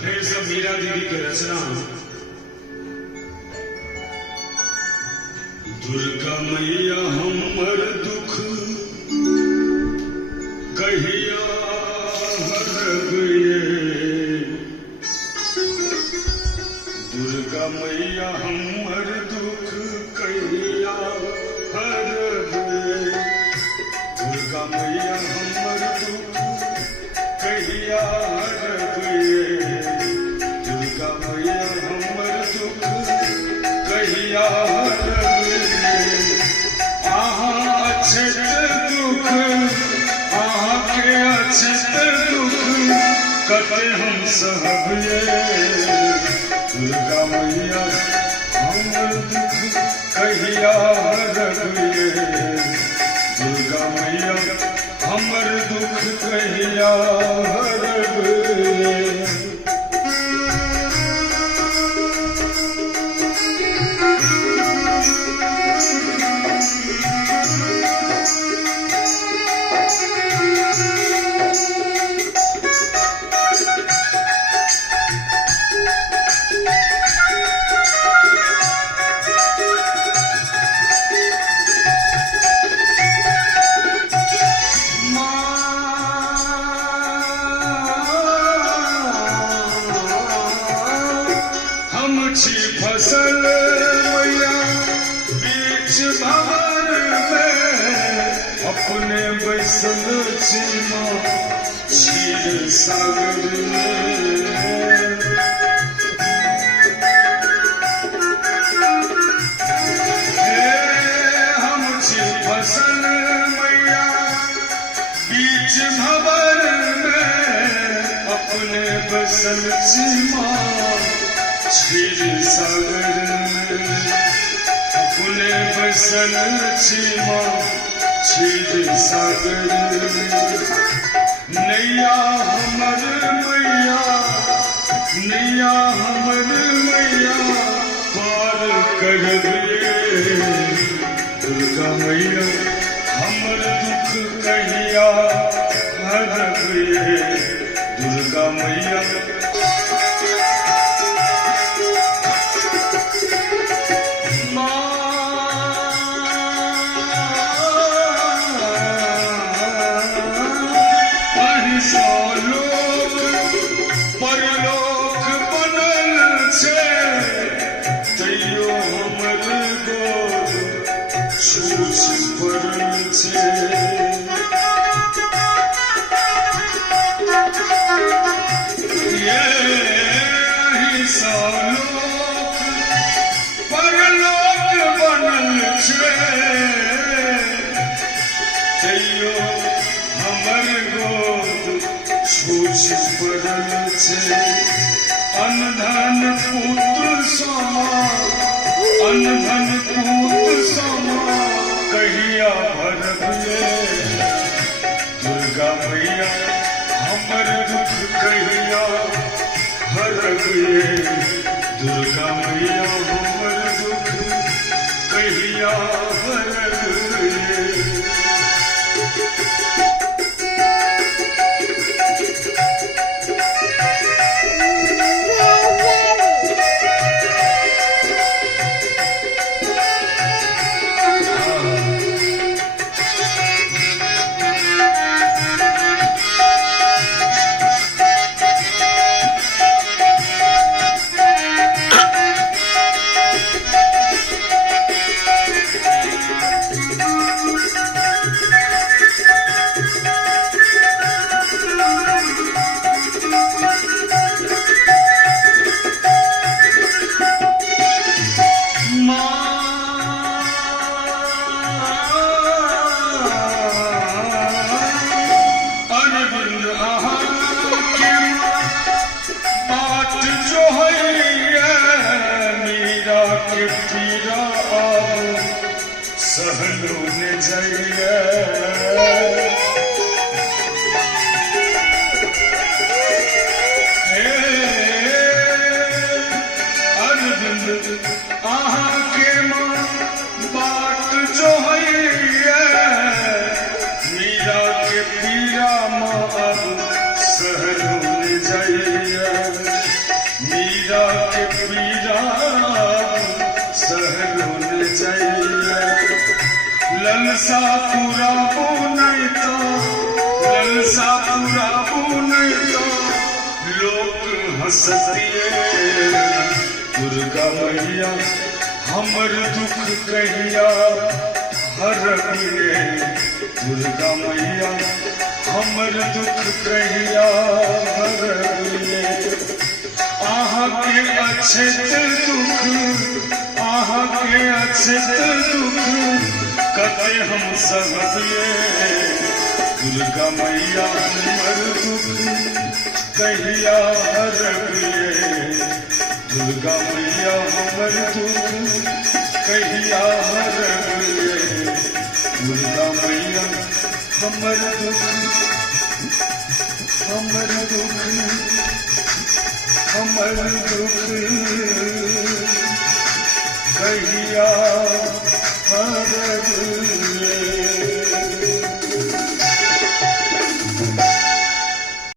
फिर से मीरा दीदी की रचना। दुर्गा मैया हमर दुख कहिया हरबे, दुर्गा मैया हमर दुख कहिया हरबे, दुर्गा मैया हमर दुख कहिया हरबे, दुर्गा मैया हमर दुख कहिया हरबे। आहाँ अछत दुख आहाँ के अछत दुख कटे हम सहबे, दुर्गा मैया हमर दुख कहिया हरबे, दुर्गा मैया हमर दुख कहिया हरबे। फसल मैया बीच भंवर में अपने बैसल सीमा क्षीर सागर में, हम छी फसल मैया बीच भंवर में अपने बैसल सीमा क्षीर सागर में, अपने बसल सीमा क्षीर सागर में। नैया हमर मैया नैया हमर मैया पार करबे, दुर्गा मैया हमर दुख कहिया हरबे, दुर्गा मैया परलोक बनल छे तैयो हमर गोद छूछ पड़ल छे, परलोक बनल छे तैयो हमर गोद छूछ पड़ल छे। अनधन पुत्र समा अनधन पुत्र समा कहिया भरबे, दुर्गा मैया हमर दुख कहिया हरबे, दुर्गा मैया हमर दुख कहिया हरबे। ललसा पुराबो नहीं तो, ललसा पुराबो नहीं तो लोग हंसतिए। दुर्गा मैया हमर दुख कहिया हरबिए। दुर्गा मैया हमर दुख कहिया हरबिए। आहा के अछत दुख, आहा के अछत दुख कते हम सहबिए। दुर्गा मैया हमर दुख कहिया हरबिए। दुर्गा मैया हमर दुख कहिया हरबिए। दुर्गा मैया हमर दुख, हमर दुख, हमर दुख